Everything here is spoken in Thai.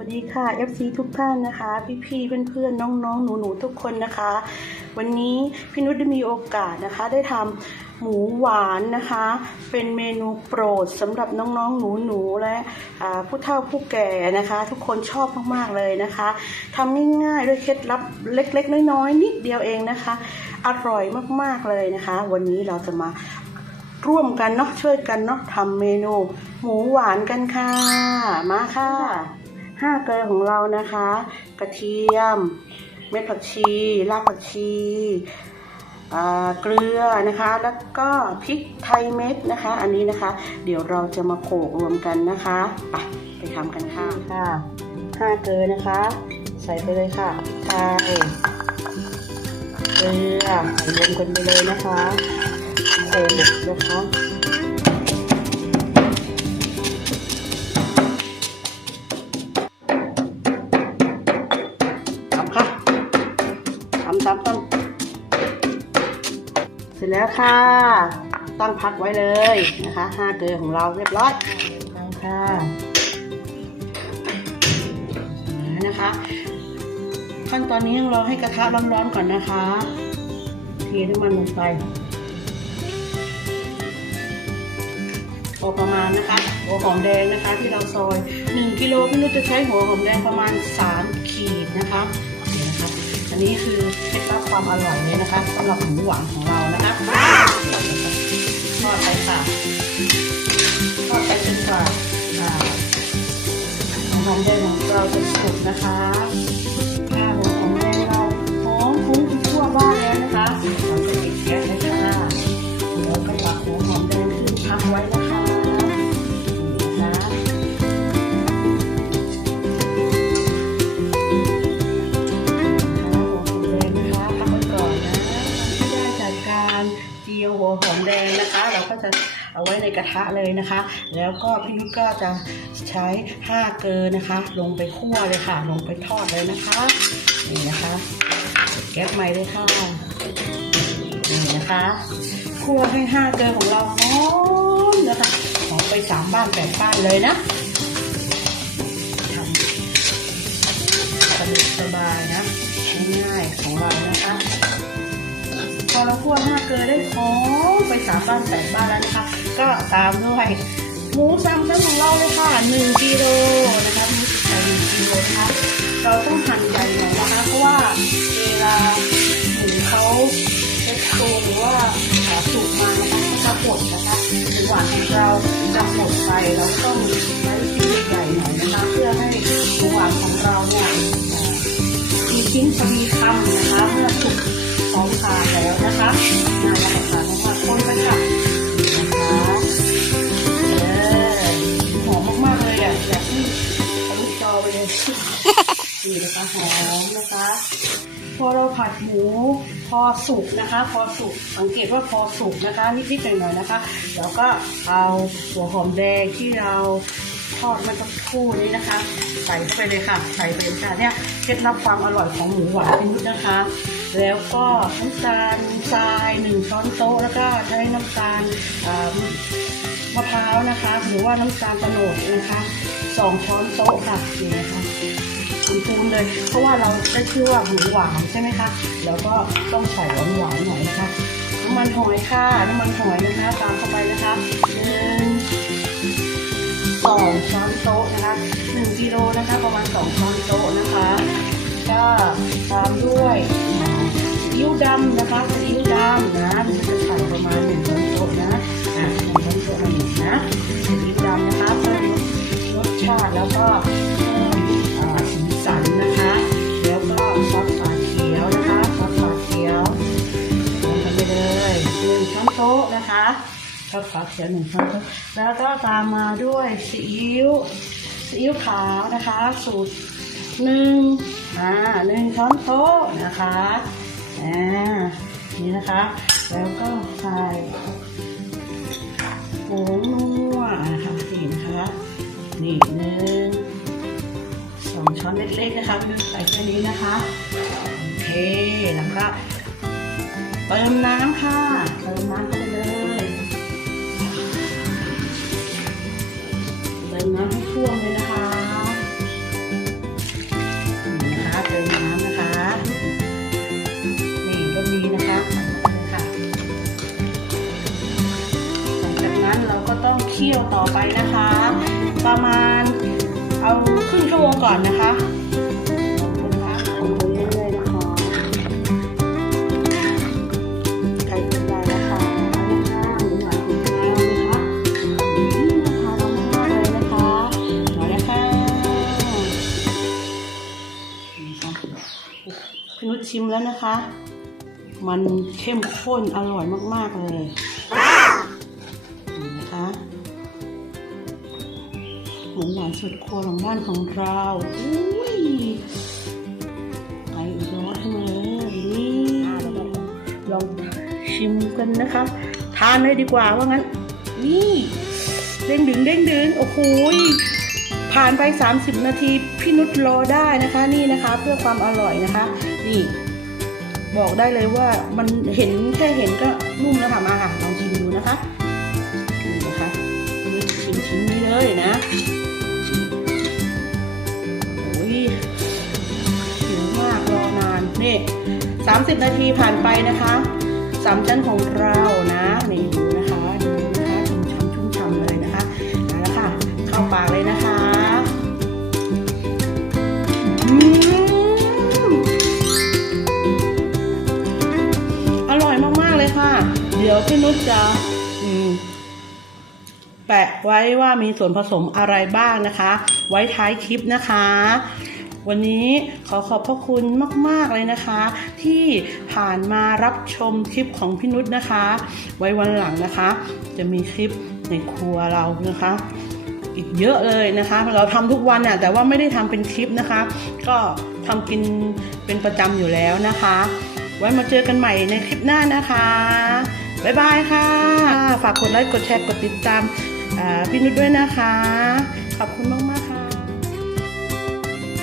วัสดีค่ะ FC ทุกท่านนะคะ พี่ๆเพื่อนๆน้องๆ หนูๆทุกคนนะคะ วันนี้พี่นุชได้มีโอกาสนะคะ ได้ทำหมูหวานนะคะ เป็นเมนูโปรดสำหรับน้องๆหนูๆและผู้เฒ่าผู้แก่นะคะ ทุกคนชอบมากๆเลยนะคะทำง่ายๆด้วยเคล็ดลับเล็กๆ น้อยๆนิดเดียวเองนะคะ อร่อยมากๆเลยนะคะ วันนี้เราจะมาร่วมกันเนาะช่วยกันเนาะทำเมนู หมูหวานกันค่ะ มาค่ะ ห้าเกลือของเรานะคะ กระเทียม เม็ดผักชี รากผักชีเกลือนะคะ แล้วก็พริกไทยเม็ดนะคะ อันนี้นะคะ เดี๋ยวเราจะมาโขลกรวมกันนะคะไปไปทำกันค่ะค่ะห้าเกลือนะคะ ใส่ไปเลยค่ะไทยเกลือใส่รวมกันไปเลยนะคะโขลกนะคะ ทำตามต้นเสร็จแล้วค่ะ ตั้งพักไว้เลยนะคะห้าเกลือของเราเรียบร้อยตั้งค่ะนะคะ ขั้นตอนนี้ยังรอให้กระทะร้อนๆก่อนนะคะเทน้ำมันลงไปพอประมาณนะคะ หัวหอมแดงนะคะที่เราซอย 1กิโลพี่นุชจะใช้หัวหอมแดงประมาณ 3 ขีดนะคะนี่นะคะ อันนี้คือเคล็ดลับความอร่อยเลยนะคะสำหรับหมูหวานของเรานะคะทอดไปค่ะทอดไปจนกว่าอ่าหัวหอมแดของเราจะสุกนะคะ ในกระทะเลยนะคะ แล้วก็พี่นุชก็จะใช้ห้าเกลือนะคะ ลงไปคั่วเลยค่ะ ลงไปทอดเลยนะคะนี่นะคะแก๊สใหม่เลยค่ะนี่นะคะคั่วให้ห้าเกลือของเราหอมนะคะหอมไปสามบ้านแปดบ้านเลยนะทำสะดวกสบายนะง่ายๆของเรานะคะพอเราคั่วห้าเกลือได้หอมไปสามบ้านแปดบ้านแล้วนะคะ ตามด้วยหมูสามชั้นของเราเลยค่ะหนึ่งกิโลนะคะหมูใส่หนึ่งกิโลนะคะเราต้องหั่นใหญ่หน่อยนะคะเพราะว่าเวลาหมูเขาเช็ดตัวหรือว่าหาสูตรมานะคะเขาจะหดนะคะหรือหวานของเราจะหมดไปเราต้องใช้ชิ้นใหญ่หน่อยนะคะเพื่อให้หมูหวานของเราเนี่ยมีชิ้นพอดีคำนะคะเมื่อสุกพร้อมทานแล้วนะคะ พอเราผัดหมูพอสุกนะคะ พอสุกสังเกตว่าพอสุกนะคะนิดๆหน่อยๆนะคะแล้วก็เอาหัวหอมแดงที่เราทอดมันสักครู่นี้นะคะ ใส่ไปเลยค่ะใส่ไปเลยค่ะเนี่ยเคล็ดลับความอร่อยของหมูหวานเป็นนิดนะคะ แล้วก็น้ำตาลทรายหนึ่งช้อนโต๊ะแล้วก็ใช้น้ำตาลมะพร้าวนะคะ หรือว่าน้ำตาลตะโนดนะคะสองช้อนโต๊ะค่ะนี่นะคะ ฟูนเลย เพราะว่าเราได้ชื่อว่าหมูหวานใช่ไหมคะแล้วก็ต้องใส่หวานหวานหน่อยนะคะน้ำมันหอยค่ะน้ำมันหอยนะคะตามเข้าไปนะคะหนึ่งสองช้อนโต๊ะนะคะหนึ่งกิโลนะคะประมาณสองช้อนโต๊ะนะคะก็ตามด้วยซีอิ๊วดำนะคะซีอิ๊วดำนะจะใส่ประมาณหนึ่งช้อนโต๊ะนะอะ นโต๊ะนะคะซอสฝาเขียวหนึ่งช้อนโต๊ะแล้วก็ตามมาด้วยซีอิ๊วซีอิ๊วขาวนะคะ สูตรหนึ่งอ่าหนึ่งช้อนโต๊ะนะคะอ่านี่นะคะ แล้วก็ใส่ผงนัวนะคะนี่นะคะนี่หนึ่งสองช้อนเล็กๆนะคะไม่ต้องใส่แค่นี้นะคะโอเคแล้วก็เติมน้ำค่ะเติมน้ำเข้าไปเลย ติมน้ำให้ท่วมเลยนะคะนี่นะคะเติมน้ำนะคะนี่ก็มีนะคะค่ะหลังจากนั้นเราก็ต้องเคี่ยวต่อไปนะคะ ประมาณเอาครึ่งชั่วโมงก่อนนะคะ แล้วนะคะ มันเข้มข้นอร่อยมากๆเลยนะคะหอมหวานสุดครัวของบ้านของเราอุ้ยไอร้อนเลยนี่ลองชิมกันนะคะ ทานเลยดีกว่าว่างั้น นี่เด้งดึงเด้งดึงโอ้โหยผ่านไป 30 นาทีพี่นุชรอได้นะคะ นี่นะคะ เพื่อความอร่อยนะคะ นี่ บอกได้เลยว่ามันเห็นแค่เห็นก็นุ่มแล้วค่ะมาค่ะลองชิมดูนะคะนี่นะคะนี่ชิมชิ้นนี้เลยนะโอ้ยหิวมากรอนานนี่สามสิบนาทีผ่านไปนะคะสามชั้นของเรานะนี่ดูนะคะดูนะคะชุ่มฉ่ำชุ่มฉ่ำเลยนะคะมาแล้วค่ะเข้าปากเลยนะคะ ค่ะ เดี๋ยวพี่นุชจะแปะไว้ว่ามีส่วนผสมอะไรบ้างนะคะ ไว้ท้ายคลิปนะคะ วันนี้ขอขอบพระคุณมาก ๆ เลยนะคะ ที่ผ่านมารับชมคลิปของพี่นุชนะคะ ไว้วันหลังนะคะ จะมีคลิปในครัวเรานะคะ อีกเยอะเลยนะคะ เราทำทุกวันน่ะแต่ว่าไม่ได้ทำเป็นคลิปนะคะ ก็ทำกินเป็นประจำอยู่แล้วนะคะ ไว้มาเจอกันใหม่ในคลิปหน้านะคะ บ๊ายบายค่ะ ฝากกดไลค์ กดแชร์ กดติดตามอ่าพี่นุชด้วยนะคะ ขอบคุณมากๆ